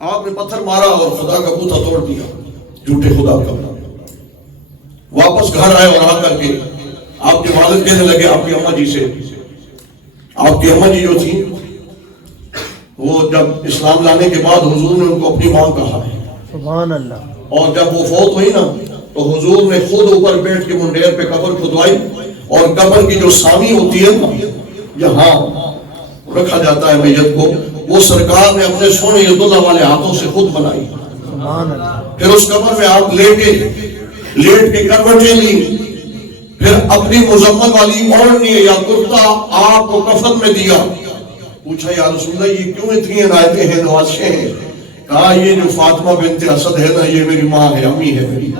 آپ نے پتھر مارا اور خدا کا بوتا توڑ دیا، جھوٹے خدا کا. واپس گھر آئے اور آ کر کے آپ کے والد کہنے لگے آپ کی اماں جی سے، آپ کی اماں جی جو تھی وہ جب اسلام لانے کے بعد حضور نے ان کو اپنی ماں کہا ہے. سبحان اللہ. اور جب وہ فوت ہوئی نا تو حضور نے خود اوپر بیٹھ کے منڈیر پہ قبر کھدوائی، اور قبر کی جو سامی ہوتی ہے نا جہاں رکھا جاتا ہے میت کو، وہ سرکار نے اپنے سونے ید اللہ والے ہاتھوں سے خود بنائی. سبحان اللہ. پھر اس قبر میں آپ لیٹ کے کروٹیں لی، پھر اپنی مزمل والی اوڑھنی یا کرتا آپ کو کفن میں دیا. پوچھا یا رسول اللہ یہ کیوں اتنی عنایتیں ہیں، نوازشیں ہیں؟ کہا یہ جو فاطمہ بنت اسد ہے نا یہ میری ماں ہے، امی ہے میری،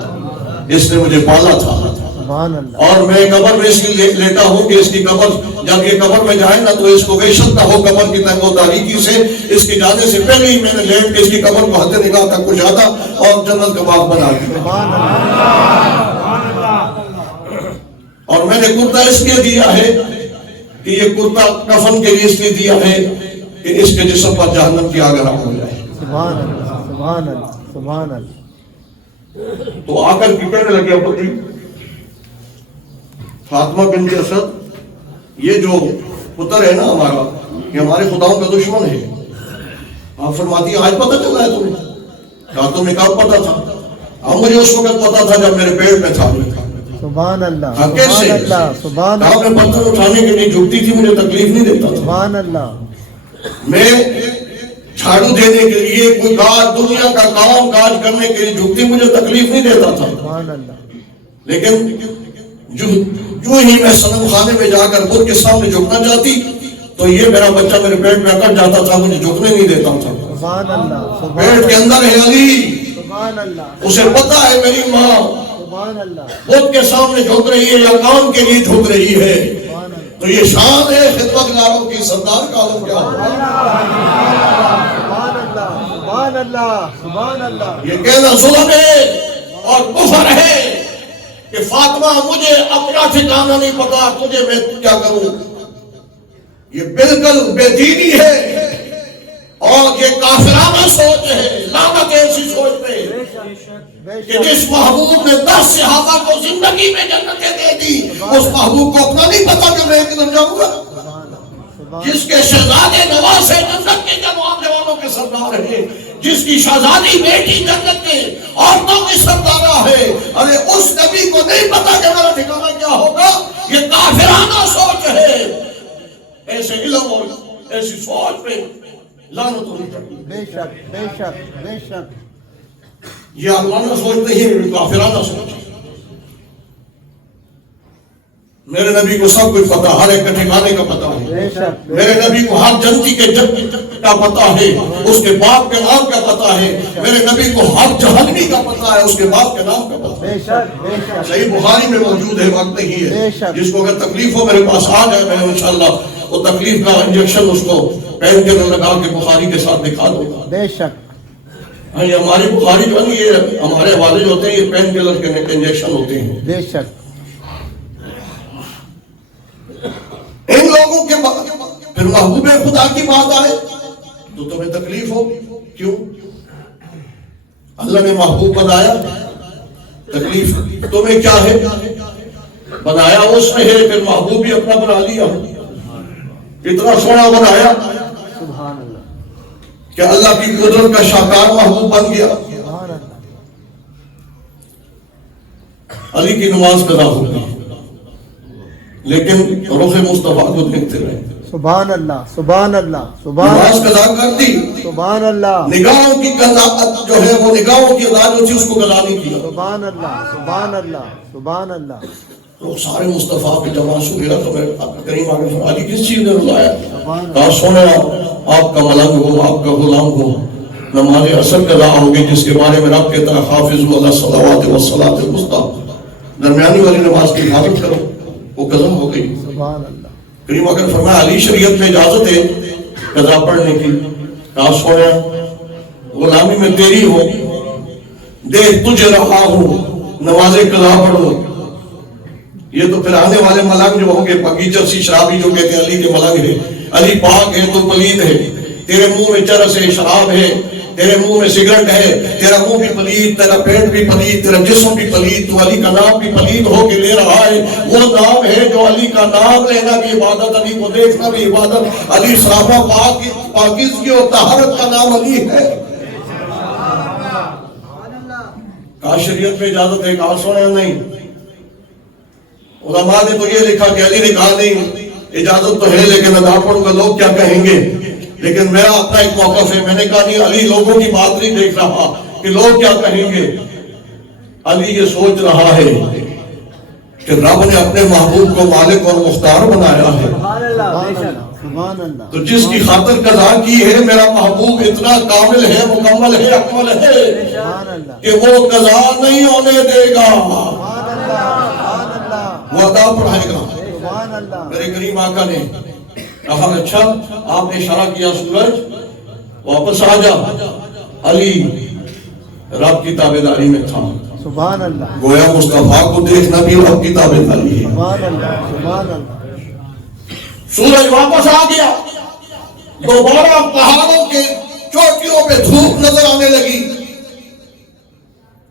اس نے مجھے پالا تھا. سبحان اللہ. اور میں قبر میں اس لیے لیٹا ہوں کہ اس کی قبر جب یہ قبر میں جائے نا تو اس کو وحشت نہ ہو قبر کی تنگ و تاریکی سے. اس کے جانے سے پہلے ہی میں نے لیٹ کے اس کی قبر کو حد نگاہ تک کشادا اور جنت کا باغ بنا دیا. سبحان اللہ. اور میں نے کرتا اس لیے دیا ہے کہ یہ کرتا کفن کے لیے اس لیے دیا ہے کہ اس کے جسم پر جہنم کی آگ حرام ہو جائے. سبحان اللہ. سبحان اللہ. سبحان اللہ. تو آ کر کی کہنے لگے ابو جی فاطمہ بنت اسد یہ جو پتر ہے نا ہمارا یہ ہمارے خداؤں کا دشمن ہے. آپ فرماتی ہیں آج پتہ چلا ہے تمہیں؟ کہا تمہیں کب پتہ تھا؟ اب مجھے اس وقت پتہ تھا جب میرے پیٹ میں تھا. سبحان اللہ. کیسے؟ سبحان اللہ. سبحان کہا میں پتھر اٹھانے کے لیے جھکتی تھی، مجھے تکلیف نہیں دیتا تھا. سبحان اللہ. میں جھاڑو دینے کے لیے کوئی کار دنیا کا کام کاج کرنے کے لیے جھکتی، مجھے تکلیف نہیں دیتا تھا. سبحان اللہ. لیکن جو ہی میں صنم خانے میں جا کر بت کے سامنے جھکنا چاہتی تو یہ میرا بچہ میرے پیٹ میں اکڑ جاتا تھا، مجھے جھکنے نہیں دیتا تھا. سبحان اللہ. پیٹ کے اندر ہے علی، سبحان اللہ. اسے پتا ہے میری ماں سبحان اللہ. بت کے سامنے جھک رہی ہے یا کام کے لیے جھک رہی ہے. سبحان اللہ. تو یہ شان ہے خدمت گاروں کی. سردار کا عالم کیا ہوگا؟ سبحان اللہ. سبحان اللہ. سبحان اللہ. یہ کہنا ظلم ہے اور کفر ہے کہ فاطمہ مجھے اپنا ٹھکانہ نہیں پتا، تجھے میں کیا کروں. یہ بالکل بے دینی ہے اور یہ کافرانہ سوچ ہے. لعنت ایسی سوچ پہ کہ جس محبوب نے 10 صحابہ کو زندگی میں جنتیں دے دی اس محبوب کو اپنا نہیں پتا کہ میں کدھر جاؤں گا. جس کے شہزادے نواسے جنت کے جمانے والوں کے سردار ہیں، جس کی شہزادی بیٹی جنت کے عورتوں کی سردارہ ہے، ارے اس نبی کو نہیں پتا کہ میرا ٹھکانہ کیا ہوگا. یہ کافرانہ سوچ ہے. ایسے علم اور ایسی سوچ پہ لعنت ہونی چاہیے. بے شک. بے شک. بے شک. یہ عقلانہ سوچ نہیں ہے، کافرانہ سوچ ہے. میرے نبی کو سب کچھ پتا، ہر ایک ٹھکانے کا پتا ہے. بے شک. میرے نبی کو ہر جنتی کے جن کا پتا ہے، اس کے باپ کے نام کا پتا ہے. میرے نبی کو ہر جہنمی کا پتا ہے، اس کے باپ کے نام کا پتا ہے. بے شک. بے شک. صحیح بخاری میں موجود ہے، وقت نہیں ہے. بے شک. جس کو اگر تکلیف ہو میرے پاس آ جائے، میں انشاءاللہ وہ تکلیف کا انجیکشن اس کو پین کے اندر لگا کے بخاری کے ساتھ دکھا دوں گا. بے شک. ہاں یہ ہماری بخاری جو ہے یہ ہمارے والد جو ہوتے ہیں یہ پین کلر کے انجیکشن ہوتے ہیں. بے شک. ان لوگوں کے بعد پھر محبوب خدا کی بات آئے تو تمہیں تکلیف ہو. کیوں؟ اللہ نے محبوب بنایا، تکلیف تمہیں کیا ہے؟ بنایا اس نے ہے، پھر محبوب بھی اپنا بنا لیا. اتنا سونا بنایا سبحان اللہ. کہ اللہ کی قدرت کا شاہکار محبوب بن گیا. سبحان اللہ. علی کی نماز قضا ہو گئی لیکن رخ مصطفیٰ کو دیکھتے رہے. سبحان اللہ. سبحان اللہ. سبحان نماز اللہ. قضا کر دی، سبحان اللہ. نگاہوں کی قضاءت جو ہے وہ نگاہوں کی ادا جو تھی اس کو قضا نہیں کیا. سبحان اللہ. سبحان اللہ. سبحان اللہ. تو سارے مصطفیٰ کے جماعت سے میرا تو میں کریم آگے فرما علی کس چیز نے رلایا؟ کہا سونا آپ کا ملنگ ہو، آپ کا غلام ہو، نماز عصر قضا ہوگی جس کے بارے میں رب کہتا ہے حافظوا علی الصلوات والصلاۃ الوسطی، درمیانی والی نماز کی حفاظت کرو. وہ قضا ہو گئی. سبحان اللہ. کریم آگے فرمایا علی شریعت میں اجازت ہے قضا پڑھنے کی. کہا سونا غلامی میں تیری ہو، دیکھ تجھے رہا ہوں، نماز قضا پڑھو. یہ تو پھر آنے والے ملنگ جو ہوں گے پگیچر سی شرابی جو کہتے ہیں علی کے ملنگ ہے، علی پاک ہے تو پلید ہے، تیرے منہ میں چرس ہے، شراب ہے، تیرے منہ میں سگریٹ ہے، تیرا منہ بھی پلید، تیرا پیٹ بھی پلید، تیرا جسم بھی پلید، تو علی کا نام بھی پلید ہو کے لے رہا ہے۔ وہ نام ہے جو علی کا نام لینا بھی عبادت، علی کو دیکھنا بھی عبادت، علی صحابہ پاکیزگی اور طہارت کا نام علی ہے۔ کہا شریعت میں اجازت ہے، کہا سونے نہیں، علماء نے تو یہ لکھا کہ علی نے کہا نہیں اجازت تو ہے لیکن ادا پڑھوں گا لوگ کیا کہیں گے، لیکن میرا اپنا ایک موقف ہے، میں نے کہا نہیں علی لوگوں کی بات نہیں دیکھ رہا کہ لوگ کیا کہیں گے، علی یہ سوچ رہا ہے کہ رب نے اپنے محبوب کو مالک اور مختار بنایا ہے، سبحان اللہ، تو جس کی خاطر قضا کی ہے میرا محبوب اتنا کامل ہے، مکمل ہے، اکمل ہے کہ وہ قضا نہیں ہونے دے گا، وہ عطا پڑھائے گا۔ میرے کریم آقا نے کہا اچھا آپ نے اشارہ کیا سورج واپس آ جا، علی رب کی تابعداری میں تھا، سبحان اللہ، گویا مصطفیٰ کو دیکھنا بھی رب کی تابعداری ہے۔ سبحان اللہ، سبحان اللہ، سورج واپس آ گیا، دوبارہ پہاڑوں کے چوٹیوں پہ دھوپ نظر آنے لگی۔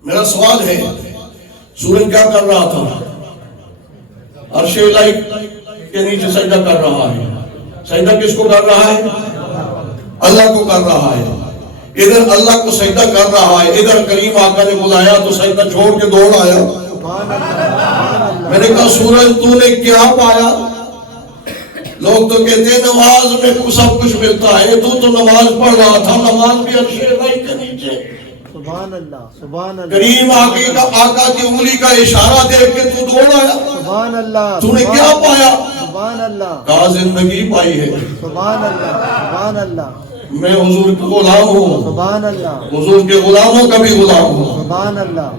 میرا سوال ہے سورج کیا کر رہا تھا؟ عرش الہی کے نیچے سجدہ کر رہا ہے، سجدہ کس کو کر رہا ہے؟ اللہ کو کر رہا ہے، ادھر اللہ کو سجدہ کر رہا ہے، ادھر کریم آقا نے بلایا تو سجدہ چھوڑ کے دوڑ آیا۔ میں نے کہا سورج تو نے کیا پایا؟ لوگ تو کہتے ہیں نماز میں سب کچھ ملتا ہے، تو نماز پڑھ رہا تھا، نماز بھی عرش الہی کے نیچے، سبحان اللہ، سبحان اللہ، کریم آقا کی انگلی کا اشارہ دیکھ کے تو دوڑ آیا، سبحان اللہ، تو نے کیا پایا؟ سبحان اللہ، کہا زندگی پائی ہے، سبحان اللہ، سبحان اللہ، میں حضور کا غلام ہوں، سبحان اللہ، حضور کے غلاموں کا بھی غلام ہوں۔ سبحان اللہ،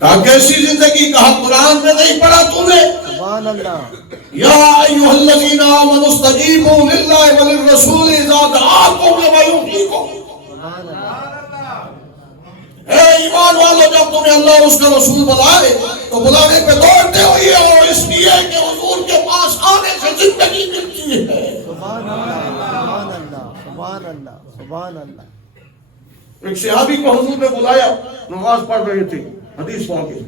کہا کیسی زندگی؟ کہا قرآن میں نہیں پڑھا تو نے؟ سبحان اللہ، یا ایھا الذین آمنوا استجیبوا للہ وللرسول اذا دعاکم لما یحییکم۔ سبحان اللہ، اے ایمان والو جب تمہیں اللہ اس کا رسول بلائے تو بلانے پہ دوڑتے ہوئے اور اس لیے کہ حضور کے پاس آنے سے زندگی ملتی ہے۔ سبحان اللہ، سبحان اللہ، سبحان اللہ، سبحان اللہ، ایک صحابی کو حضور نے بلایا، نماز پڑھ رہے تھے، حدیث واقع،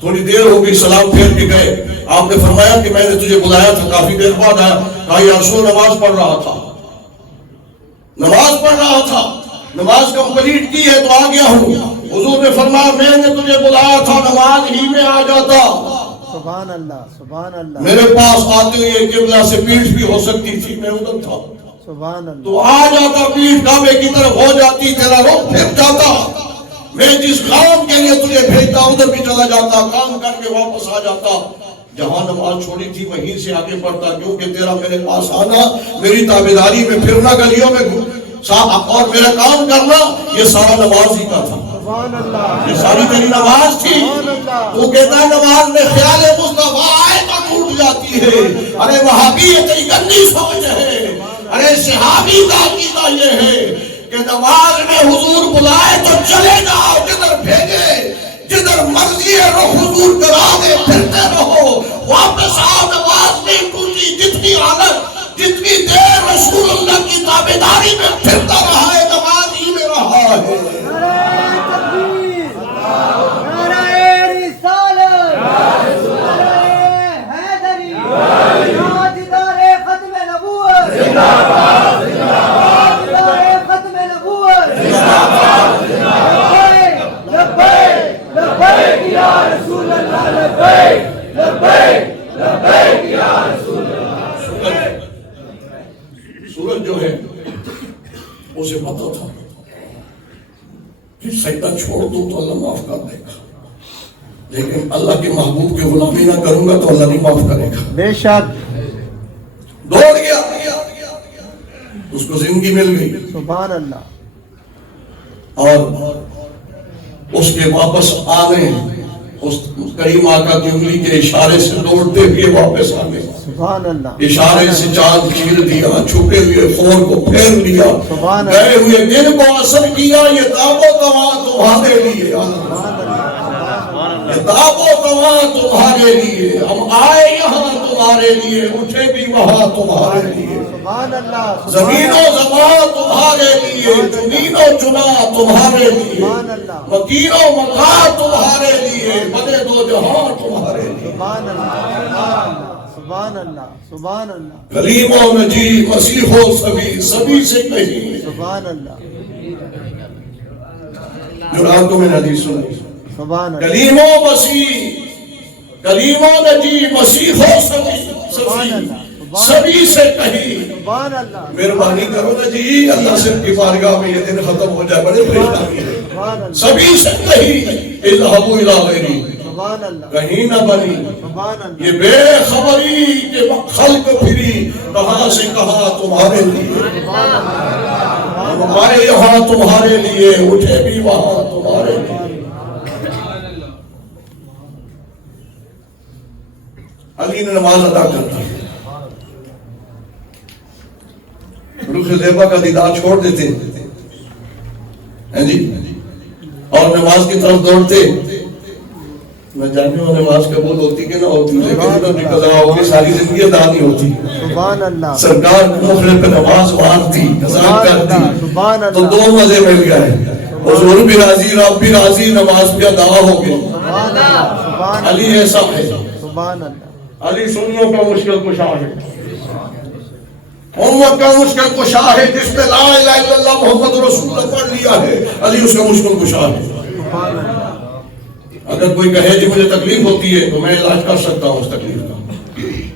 تھوڑی دیر ہو گئی، سلام پھیر کے گئے، آپ نے فرمایا کہ میں نے تجھے بلایا تھا، کافی دیر بعد آیا، کہا یا رسول نماز پڑھ رہا تھا، نماز پڑھ رہا تھا، نماز کمپلیٹ کی ہے تو آ گیا ہوں۔ حضور نے فرمایا میں نے تجھے بلایا تھا، نماز ہی میں آ جاتا، سبحان اللہ، سبحان اللہ، میرے پاس آتے ہوئے قبلہ سے پیٹھ بھی ہو سکتی تھی، میں ادھر تھا سبحان اللہ، تو آ جاتا، پیٹھ کعبے کی طرف ہو جاتی، تیرا رخ پھر جاتا، میں جس کام کے لیے تجھے بھیجتا ادھر بھی چلا جاتا، کام کر کے واپس آ جاتا، جہاں نماز چھوڑی تھی وہیں سے آگے بڑھتا، کیونکہ تیرا میرے پاس آنا، میری تابعداری میں پھرنا گلیوں میں اور میرا کام کرنا، یہ سارا نماز ہی کا تھا، سبحان اللہ، یہ ساری تیری نماز تھی۔ تو کہتا ہے نماز میں خیال مصطفیٰ آئے تو ٹوٹ جاتی ہے، ارے وہابی یہ تیری گندی سوچ ہے، ارے صحابی کا عقیدہ یہ ہے کہ نماز میں حضور بلائے تو چلے جاؤ، جدھر بھیجے، جدھر مرضی ہے رخ حضور کرا دے، پھرتے رہو، واپس آؤ، نماز نہیں ٹوٹی، جتنی حالت جتنی دیر رسول اللہ کی تابعداری میں پھرتا رہا ہے، نماز ہی میں رہا ہے۔ نعرہ تکبیر، نعرہ رسالت، نعرہ حیدری، تاجدار ختم نبوت، تاجدار ختم نبوت، لبیک لبیک یا رسول اللہ، لبیک لبیک لبیک یا رسول اللہ۔ سورج جو ہے اسے پتا تھا کہ سجدہ چھوڑ دوں تو اللہ معاف کر دے گا، لیکن اللہ کے محبوب کی غلامی نہ کروں گا تو اللہ نہیں معاف کرے گا۔ بے شک، دوڑ گیا، اس کو زندگی مل گئی، سبحان اللہ، اور اس کے واپس آنے، اس کریم آقا کی انگلی کے اشارے سے دوڑتے ہوئے واپس آنے، سبحان اللہ، اشارے سے چاند چیر دیا، چھپے ہوئے خور کو پھیر لیا، سبحان گئے ہوئے دن کو اثر کیا، یہ داغ و دوا تمہارے لیے، یہ داغ و دوا تمہارے لیے، ہم آئے یہاں تمہارے لیے، اٹھے بھی وہاں تمہارے لیے، سبحان اللہ، زمین و زمان تمہارے تمہارے لیے، چنین و چنا تمہارے لیے، سبحان اللہ مکین و مکار تمہارے لیے، بنے دو جہاں تمہارے لیے۔ سبحان اللہ سبحان اللہ سبحان اللہ کلیم و نجی مسیح و سبھی، سبھی سے کہیں سبحان اللہ جو راتوں میں حدیث سنائی۔ سبحان اللہ کلیم و مسیح، کلیم و نجی مسیح و سبھی، سبھی سے کہیں سبحان اللہ مہربانی کرو نا جی، اللہ سے کی بارگاہ میں یہ دن ختم ہو جائے، بڑے پریشانی ہے۔ سبحان اللہ سبھی سے کہیں اذهبوا الى غیری، سبحان اللہ کہیں نہ بنی سبحان اللہ یہ بے خبری کہ خلق پھری، کہاں سے کہاں تمہارے لیے، ہمارے یہاں تمہارے لیے، اٹھے بھی وہاں تمہارے لیے۔ علی نے نماز ادا کر دی، رخ زیبا کا دیدار چھوڑ دیتے ہیں جی، اور نماز کی طرف دوڑتے، نہ جانے وہ نماز قبول ہوتی کہ نہ ہوتی، لیکن جب قضا ہوگی ساری زندگی ادا نہیں ہوتی۔ سبحان اللہ سرکار مخرج پہ نماز مانتی، قضا کرتی، سبحان تو اللہ دو مزے مل گئے، حضور بھی راضی، رب بھی راضی، نماز بھی ادا ہو گئی۔ سبحان اللہ سبحان علی اللہ ایسا ہے، سبحان اللہ علی سنیوں کا مشکل کشا ہے، امت کا مشکل کشا ہے، جس نے لا الہ الا اللہ محمد رسول اللہ پڑھ لیا ہے، علی اس کا مشکل کشا ہے۔ سبحان اللہ اگر کوئی کہے جی مجھے تکلیف ہوتی ہے تو میں علاج کر سکتا ہوں اس تکلیف کا،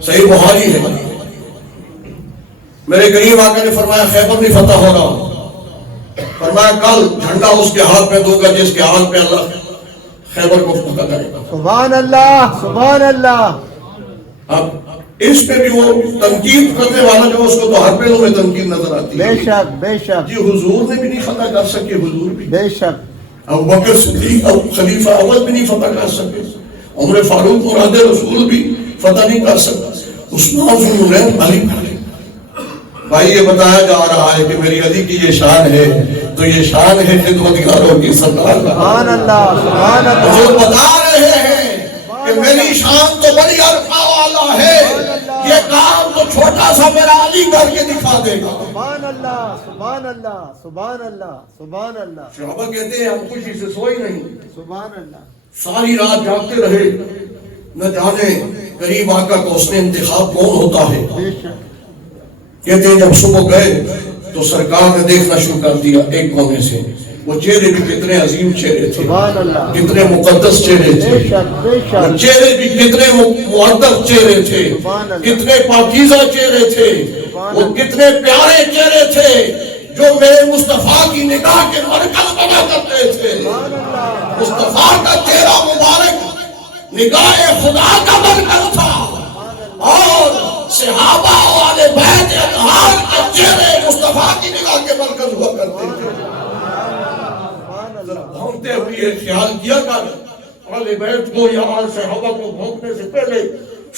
صحیح بخاری ہے۔ میرے قریب آقا نے فرمایا خیبر نہیں فتح ہو رہا، فرمایا کل جھنڈا اس کے ہاتھ میں دوں گا جس کے ہاتھ پہ اللہ خیبر کو فتح کرے گا۔ سبحان اللہ سبحان اللہ اب اس پہ بھی وہ تنقید کرنے والا جو اس کو تو ہر پہلو میں تنقید نظر آتی بے ہے۔ شک بے شک جی حضور نے بھی نہیں فتح کر سکے، حضور بھی، بے شک ابو بکر صدیق اب خلیفہ اول بھی نہیں فتح کر سکے، عمر فاروق مراد رسول بھی فتح نہیں کر سکتا، عثمان ذو النورین علی کر لے۔ بھائی یہ بتایا جا رہا ہے کہ میری علی کی یہ شان ہے، تو یہ شان ہے خدمتگاروں کی سرکار کا۔ سبحان اللہ سبحان اللہ جو بتا رہے ہیں کہ میری شان تو بڑی عرفہ والا ہے، یہ کام تو چھوٹا سا میرا علی کر کے دکھا دے گا۔ سبحان اللہ سبحان اللہ سبحان اللہ سبحان اللہ صحابہ کہتے ہیں ہم خوشی سے سوئے نہیں، سبحان اللہ ساری رات جاگتے رہے، نہ جانے قریب آقا کو اس نے انتخاب کون ہوتا ہے۔ بے شک کہتے ہیں جب صبح گئے تو سرکار نے دیکھنا شروع کر دیا ایک کونے سے، وہ چہرے بھی کتنے عظیم چہرے تھے، سبحان اللہ کتنے مقدس چہرے بے تھے، شک بے وہ شک چہرے بھی کتنے مقدس چہرے تھے، سبحان اللہ کتنے پاکیزہ چہرے تھے، وہ کتنے پیارے چہرے تھے جو میرے مصطفیٰ کی نگاہ کے مرکز بنا کرتے تھے۔ سبحان اللہ مصطفیٰ کا چہرہ مبارک نگاہ خدا کا مرکز تھا، اور صحابہ والے بیت اطہار کے چہرے مصطفیٰ کی نگاہ کے مرکز ہوا کرتے تھے۔ سبحان اللہ بھونکتے ہوئے خیال کیا کر، اہل بیت کو یا اہل صحابہ کو بھونکنے سے پہلے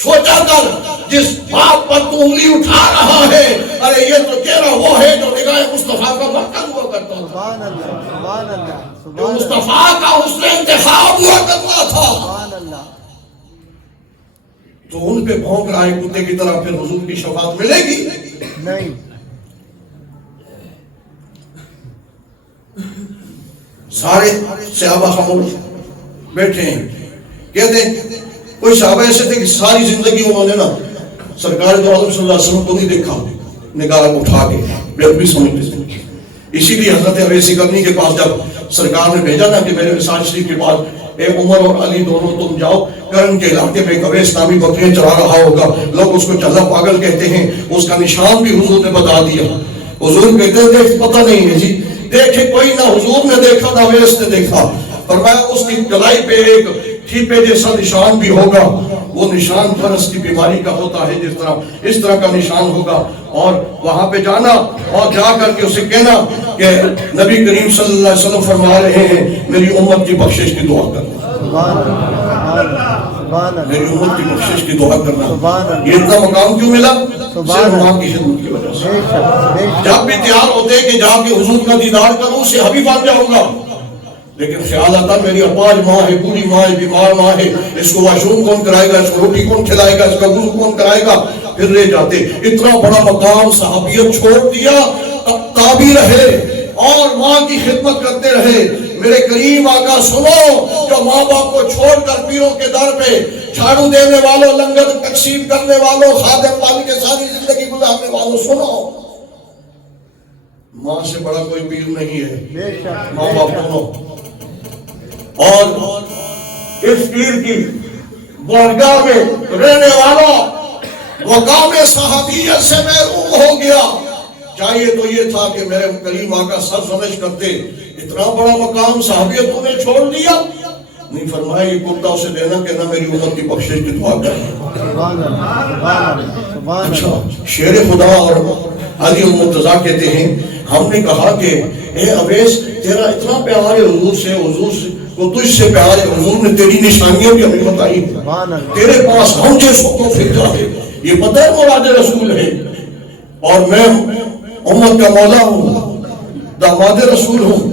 سوچا کر، جس بات پر تو انگلی اٹھا رہا ہے، ارے یہ تو چہرہ وہ ہے جو نگاہ مصطفیٰ کا مرکز ہوا کرتا تھا، سبحان اللہ سبحان اللہ جو سبحان اللہ مصطفیٰ کا حسن انتخاب ہوا کرتا تھا۔ سبحان اللہ تو ان پہ بھونک رہا ہے کتے کی طرح، پھر حضور کی شفاعت ملے گی؟ نہیں سارے صحابہ خاموش بیٹھے ہیں، کہتے ہیں کوئی صحابہ ایسے تھے کہ ساری زندگی انہوں نے نا سرکار دو عالم صلی اللہ علیہ وسلم کو نہیں دیکھا، نگاہ اٹھا کے بے ادبی سمجھتے تھے۔ اسی لیے حضرت اویس قرنی کے پاس جب سرکار نے بھیجا نا کہ میرے وصال شریف کے بعد اے عمر اور علی دونوں تم جاؤ، کرن کے علاقے میں ایک اویس نامی بکریاں چرا رہا ہوگا، لوگ اس کو چلا پاگل کہتے ہیں، اس کا نشان بھی حضور نے بتا دیا۔ حضور کہتے ہیں دیکھ پتہ نہیں ہے جی، دیکھے کوئی نہ حضور نے دیکھا نہ اویس نے دیکھا، فرمایا اس کی کلائی پہ ایک ٹھیپے جیسا نشان بھی ہوگا، وہ نشان فرس کی بیماری کا ہوتا ہے، جس طرح اس طرح کا نشان ہوگا، اور وہاں پہ جانا اور جا کر کے اسے کہنا کہ نبی کریم صلی اللہ علیہ وسلم فرما رہے ہیں میری امت کی بخشش کی دعا کرنا، سبحان اللہ سبحان اللہ میری امت کی بخشش کی دعا کرنا۔ سبحان اللہ یہ اتنا مقام کیوں ملا؟ سبحان صرف اللہ وہاں کی خدمت کی وجہ سے۔ بے شک بے شک جب بھی تیار ہوتے کہ جا کے حضور کا دیدار کروں، اسے حبی بن جاؤں گا، لیکن خیال آتا میری اپاج ماں ہے، بوڑھی ماں ہے، بیمار ماں ہے، اس کو واش روم کون کرائے گا، اس کو روٹی کون کھلائے گا، اس کا وضو کون کرائے گا، پھر رہ جاتے۔ اتنا بڑا مقام صحابیت چھوڑ دیا تابع رہے اور ماں کی خدمت کرتے رہے. میرے کریم آقا سنو، جو ماں باپ کو چھوڑ کر پیروں کے در پہ جھاڑو دینے والوں، لنگر تقسیم کرنے والوں، خادم پانی کے ساری زندگی گزارنے والوں، سنو، ماں سے بڑا کوئی پیر نہیں ہے، ماں باپ دونوں. اور اس پیر کی بارگاہ میں رہنے والا مقام صحابیت سے محروم ہو گیا. چاہیے تو یہ تھا کہ میرے کریم آقا سرزنش کرتے، اتنا بڑا مقام صحابیت تو نے چھوڑ دیا. نہیں فرمایا یہ کرتا اسے دینا کہ نہ میری امت کی بخشش کی دعا کرے. اچھا، شیر خدا اور علی المرتضیٰ کہتے ہیں، ہم نے کہا کہ اے اویس تیرا اتنا پیار ہے حضور سے کو تجھ سے پیار ہے، حضور نے تیری نشانیاں بھی ہمیں بتائی، تیرے پاس ہم جیسوں کو فکر ہے، یہ پتہ ہے مراد رسول ہے، اور میں امت کا مولا ہوں، داماد رسول ہوں،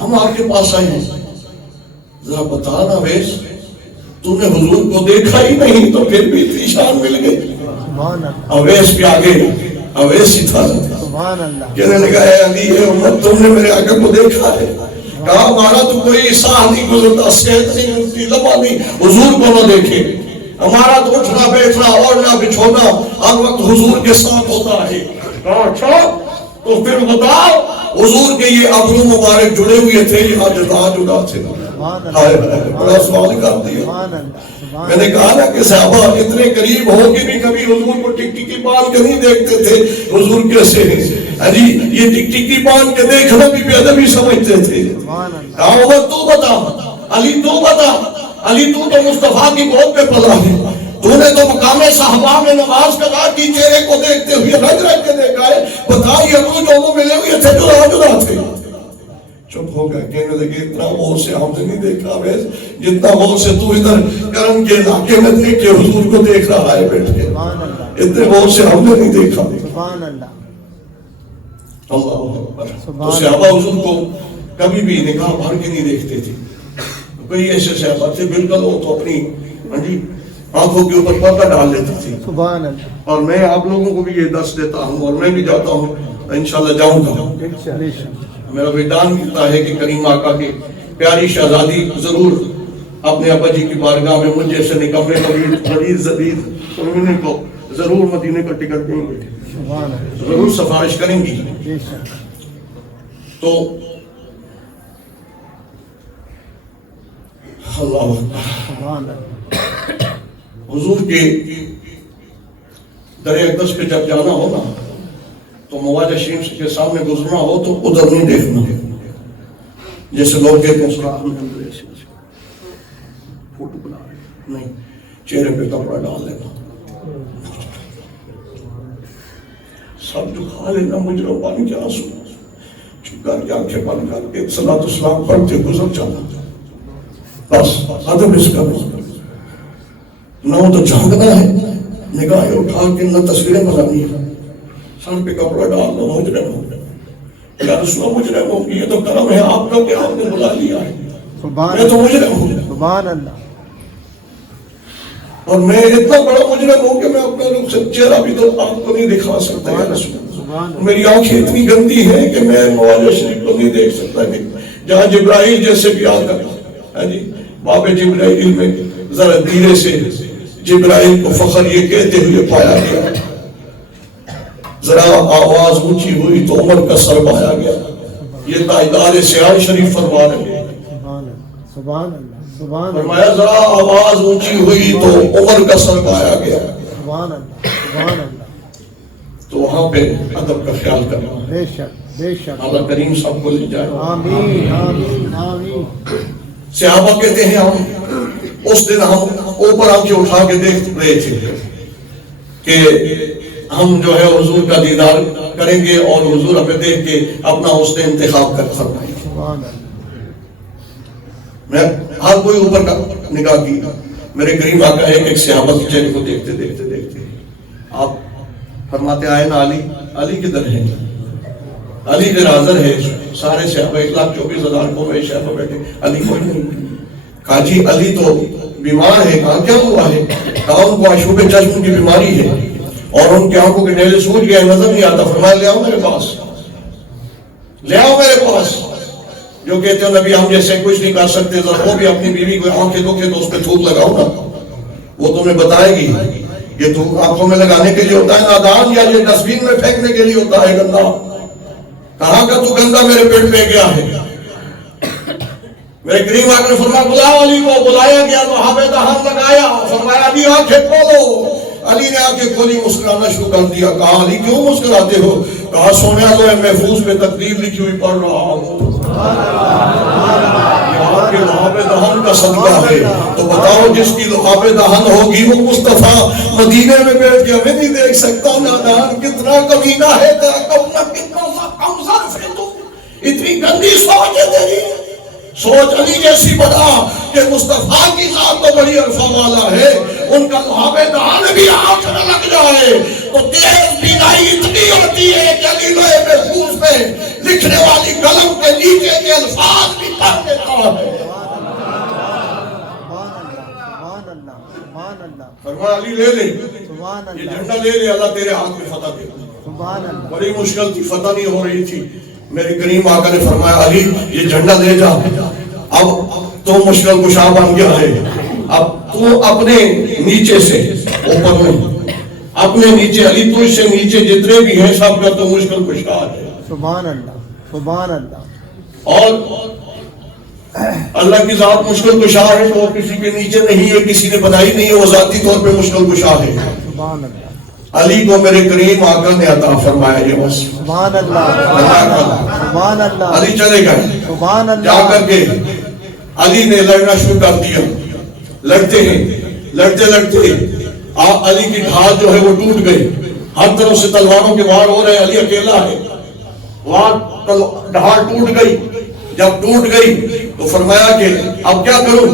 ہم آپ کے پاس آئے ہیں. ذرا بتا نا اویس، تو نے حضور کو دیکھا ہی نہیں تو پھر بھی اتنی شان مل گئی. اویس بھی آگے، اویس ہی تھا، کہنے لگا اے علی اے امت، تم نے میرے آقا کو دیکھا ہے؟ کہا ہمارا تو کوئی ساہ نہیں گزرتا، صحت نہیں ملتی، لمحہ نہیں حضور کو نہ دیکھے. ہمارا تو اٹھنا بیٹھنا اوڑھنا بچھونا ہر وقت حضور کے ساتھ ہوتا ہے. اچھا تو پھر بتاؤ، حضور کے یہ ابرو مبارک جڑے ہوئے تھے، یہاں جدا جدا تھے. بڑا سوال کر دیا. میں نے کہا نا کہ صحابہ اتنے قریب ہو کے بھی کبھی حضور کو ٹک ٹکی باندھ کے نہیں دیکھتے تھے. حضور کیسے ہیں جی، یہ ٹک ٹکی باندھ کے دیکھنا بھی بے ادبی سمجھتے تھے. کہا عمر تو بتا، علی تو بتا، علی تو مصطفیٰ کی گود پہ پلا ہے، تو نے تو مقام صحابہ میں نماز قضا کی، چہرے کو دیکھتے ہوئے رج رج کے دیکھا ہے، بتا یہ ابو دونوں ملے ہوئے تھے جدا جدا تھے. چپ ہو گئے، کہنے لگے اتنا غور سے ہم نے نہیں دیکھا ویس جتنا غور سے تو ادھر کرم کے علاقے میں دیکھ کے حضور کو دیکھ رہا ہے بیٹھ کے، اتنے غور سے ہم نے نہیں دیکھا. اللہ اکبر. تو صحابہ حضور کو کبھی بھی نگاہ بھر کے نہیں دیکھتے تھے. کوئی ایسے صحابہ تھے بالکل وہ تو اپنی آنکھوں کے اوپر پردہ ڈال لیتے تھے. اور میں آپ لوگوں کو بھی یہ درس دیتا ہوں، اور میں بھی جاتا ہوں، انشاءاللہ جاؤں گا. میرا وجدان کہتا ہے کہ کریم آقا کی پیاری شہزادی ضرور اپنے ابا جی کی بارگاہ میں مجھ جیسے نکمے غلیظ ذلیل سننے کو ضرور مدینے کا ٹکٹ دیں گے، ضرور سفارش کریں گی. تو اللہ اکبر. حضور کے در اقدس پہ جب جانا ہو نا تو مواجہ شریف کے سامنے گزرنا ہو تو ادھر نہیں دیکھنا، جیسے لوگ کہتے ہیں فوٹو بنا رہے، نہیں، چہرے پہ کپڑا ڈال لینا، سب دکھا لینا مجرم پانی کے آنسو، چپ کر کے آنکھیں بند کر کے صلاۃ السلام پڑھتے گزر جانا. بس ادب اس کا نہ ہو تو جھانکنا ہے، نگاہیں اٹھا کے نہ تصویریں بنانی ہے، سر پہ کپڑا ڈال دو، مجرم ہو یا رسول مجرم ہو. یہ تو کرم ہے آپ کا کہ آپ نے بلا لیا ہے، میں تو مجرم ہوں. سبحان اللہ. اور میں اتنا بڑا مجرم ہوں کہ میں اپنے رخ سے چہرہ بھی تو آپ کو نہیں دکھا سکتا یا رسول. میری آنکھیں اتنی گندی ہیں کہ میں مواجہ شریف کو نہیں دیکھ سکتا. جہاں جبرائیل جیسے بھی آ کر جی باب جبرائیل میں ذرا دھیرے سے جبرائیل کو فخر یہ کہتے ہوئے پایا گیا، ذرا آواز اونچی ہوئی تو عمر کا سر بہایا گیا. یہ تاجدار سیاہ شریف فرما رہے ہیں، سبحان اللہ. فرمایا ذرا آواز اونچی ہوئی تو عمر کا سر بہایا گیا. سبحان اللہ. سبحان اللہ. تو وہاں پہ ادب کا خیال کرنا. بے شک بے شک. اللہ کریم سب کو لے جائے. آمین آمین آمین. صحابہ کہتے ہیں ہم اس دن ہم اوپر آنکھیں اٹھا کے دیکھ رہے تھے کہ ہم جو ہے حضور کا دیدار کریں گے اور حضور ہمیں دیکھ کے اپنا اس نے انتخاب کر فرمائیں گے. میں ہر کوئی اوپر کا نگاہ کی، میرے قریب آقا ایک صحابہ کے چہرے کو دیکھتے دیکھتے دیکھتے آپ فرماتے آئے نا علی، علی کدھر ہے؟ علی ادھر حاضر ہے. سارے صحابہ 1,24,000 کو میں صحابہ بیٹھے، علی کوئی نہیں. کہا جی علی تو بیمار ہے. کہا کیا ہوا ہے؟ کہا ان کو عشوب چشم کی بیماری ہے اور ان کی آنکھوں کے نیلے سوج گئے، نظر نہیں آتا. فرمایا لے آؤ میرے پاس. لے آؤ میرے پاس. جو کہتے ہیں نبی ہم جیسے کچھ نہیں کر سکتے, ذرا وہ بھی اپنی بیوی کو آنکھیں دکھے تو اس پہ تھوک لگاؤ نا, وہ تمہیں بتائے گی. یہ تھوک آنکھوں میں لگانے کے لیے ہوتا ہے نادان, یا یہ ڈسٹ بین میں پھینکنے کے لیے ہوتا ہے گندا؟ کہاں کا تو گندا میرے پیٹ میں گیا ہے. میرے کریم آقا نے فرمایا بلاؤ علی کو. بلایا گیا تو ہاتھ دہان لگایا, فرمایا علی آنکھیں کھولو. علی نے آنکھیں کھولی, مسکرانا شروع کر دیا. کہا علی کیوں مسکراتے ہو؟ کہا سونے لوہے محفوظ میں تقریر لکھی ہوئی پڑھ رہا ہوں. آپ کے لحاظ دہن کا صدقہ ہے. تو بتاؤ جس کی لحاظ دہن ہوگی وہ مصطفیٰ مدینے میں بیٹھ کے ہمیں نہیں دیکھ سکتا. نادان کتنا کمینہ ہے تیرا, کتنا کم ظرف ہے تو, اتنی گندی سوچ ہے تیری. سوچ علی جیسی بنا کہ مصطفیٰ کی ذات تو بڑی عرفہ والا ہے, ان کا لحاظ دہن بھی آنکھ نہ لگ جائے تو تیز بینائی اتنی ہوتی ہے کہ علی لوہے محفوظ میں لکھنے والی قلم کے نیچے کے الفاظ بھی پڑھ دیتا ہے. فرمایا علی لے لے, یہ جھنڈا لے لے, اللہ تیرے ہاتھ میں فتح دے. بڑی مشکل تھی, فتح نہیں ہو رہی تھی. میرے کریم آقا نے فرمایا علی یہ جھنڈا لے جا, اب تو مشکل کشا بن گیا ہے. اب تو اپنے نیچے سے اوپر میں, اپنے نیچے علی تو اس سے نیچے جتنے بھی ہیں سب کا تو مشکل کشا ہے. سبحان اللہ, سبحان اللہ. اور اللہ کی ذات مشکل کشا ہے, وہ کسی کے نیچے نہیں ہے, کسی نے بنائی نہیں ہے, وہ ذاتی طور پہ مشکل کشا ہے. سبحان اللہ. علی کو میرے کریم آقا نے عطا فرمایا یہ بس. سبحان اللہ, سبحان اللہ. علی چلے گئے, سبحان اللہ. جا کر کے علی نے لڑنا شروع کر دیا. لڑتے ہیں, لڑتے لڑتے علی کی ڈھال جو ہے وہ ٹوٹ گئی. ہر طرف سے تلواروں کے وار ہو رہے ہیں, علی اکیلا ہے. وہاں ڈھال ٹوٹ گئی. جب ٹوٹ گئی تو فرمایا کہ اب کیا کروں؟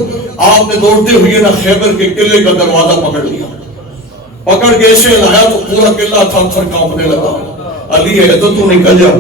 آپ نے دوڑتے ہوئے نہ خیبر کے قلعے کا دروازہ پکڑ لیا. پکڑ کے ایسے لایا تو پورا قلعہ تھر تھر کانپنے لگا. علی ہے تو نکل جا,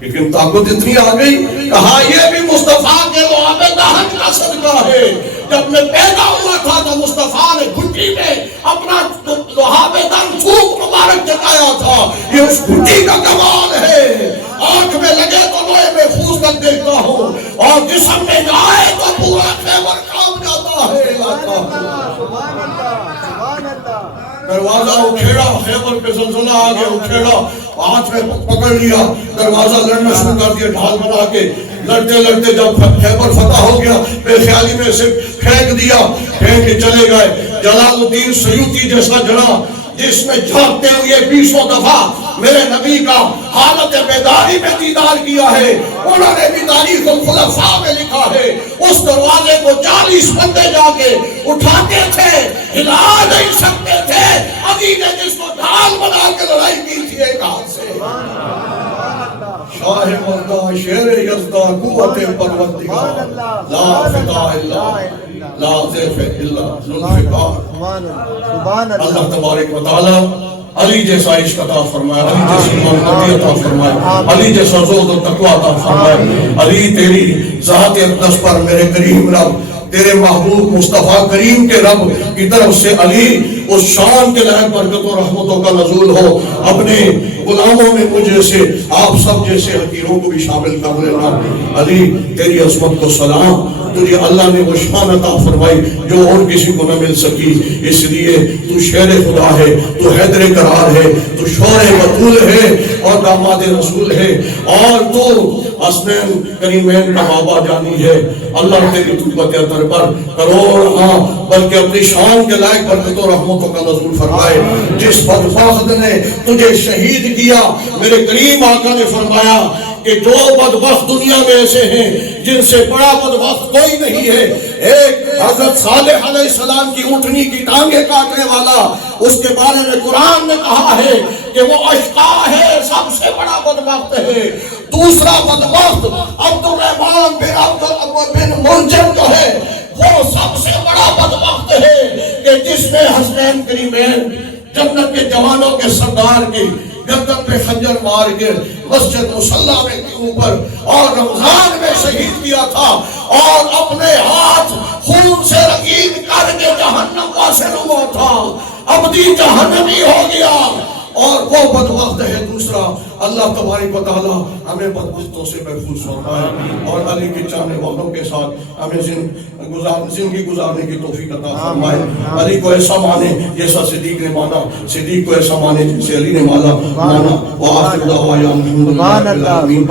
لیکن طاقت اتنی آ گئی. کہا یہ بھی مصطفیٰ کے لحاظ دہن کا صدقہ ہے. جب میں پیدا ہوا تھا تو مصطفیٰ نے گھٹی میں اپنا لحاظ دہن تھوک مبارک جتایا تھا. یہ اس گھٹی کا کمال ہے. آنکھ میں لگے تو لوہے محفوظ تک دیکھتا ہوں, اور جسم میں جائے تو پورا خیبر کام جاتا ہے. سبحان اللہ, سبحان اللہ. دروازہ اکھیڑا, خیبر پہ زلزلہ آ گیا, اکھیڑا, ہاتھ میں پکڑ لیا, دروازہ لڑنا شروع کر دیا ڈھال بنا کے. لڑتے لڑتے جب خیبر فتح ہو گیا, بے خیالی میں سے پھینک دیا, پھینک کے چلے گئے. جلال الدین سیوطی جیسا جڑا جس میں جھانکتے ہوئے 20 دفعہ میرے نبی کا حالت بیداری میں دیدار کیا ہے, انہوں نے بھی تاریخ الخلفاء میں لکھا ہے. اس دروازے کو 40 بندے جا کے اٹھاتے تھے, ہلا نہیں سکتے تھے. علی نے جس کو ڈھال بنا کے لڑائی کی تھی ایک ہاتھ سے. شاہ مردہ شیر یزدہ قوت پروردگار, لا فدا الا لا ضعف الا ذوالفقار. اللہ تبارک و تعالی علی جیسا عشق عطا فرمائے, علی جیسی محبت عطا فرمائے, علی جیسا زہد و تقوی عطا فرمائے. علی تیری ذات اقدس پر میرے کریم رب, تیرے محبوب مصطفیٰ کریم کے رب کی طرف سے علی اس شان کے لہر برکت و رحمتوں کا نزول ہو. اپنے غلاموں میں مجھے سے آپ سب جیسے حقیروں کو بھی شامل کر لینا. علی تیری عظمت کو سلام, تجھے اللہ نے وہ شان عطا فرمائی جو اور کسی کو نہ مل سکی. اس لیے تو شیر خدا ہے, تو حیدر قرار ہے, تو شور بطول ہے اور داماد رسول ہے, اور تو حسنین کریمین کا بابا جانی ہے. اللہ تیری قوت در پر کروڑ ہاں بلکہ اپنی شان کے لائق برکت و رحمتوں کا نزول فرمائے. جس بدبخت نے تجھے شہید کیا, میرے کریم آقا نے فرمایا کہ جو بدبخت دنیا میں ایسے ہیں جن سے بڑا بدبخت کوئی نہیں ہے. ایک حضرت صالح علیہ السلام کی اونٹنی کی ٹانگیں کاٹنے والا, اس کے بارے میں قرآن نے کہا ہے کہ وہ اشقا ہے, سب سے بڑا بدبخت ہے. دوسرا بدبخت عبد الرحمن بن ملجم جو ہے, وہ سب سے بڑا بدبخت ہے کہ جس نے حسنین کریمین جنت کے جوانوں کے سردار کی گردن پہ خنجر مار کے مسجد مصلی میں کے اوپر اور رمضان میں شہید کیا تھا, اور اپنے ہاتھ خون سے رنگین کر کے جہنم واصل ہوا تھا. ابدی جہنمی ہو گیا. اور وہ بدبخت ہے دوسرا. اللہ تبارک و تعالیٰ ہمیں بدبختوں سے محفوظ فرمائے اور علی کے چاہنے والوں کے ساتھ ہمیں زندگی گزارنے کی توفیق عطا فرمائے. علی کو ایسا مانے جیسا صدیق نے مانا, صدیق کو ایسا مانے جیسے علی نے مانا. وآخر دعوانا الحمدللہ رب العالمین.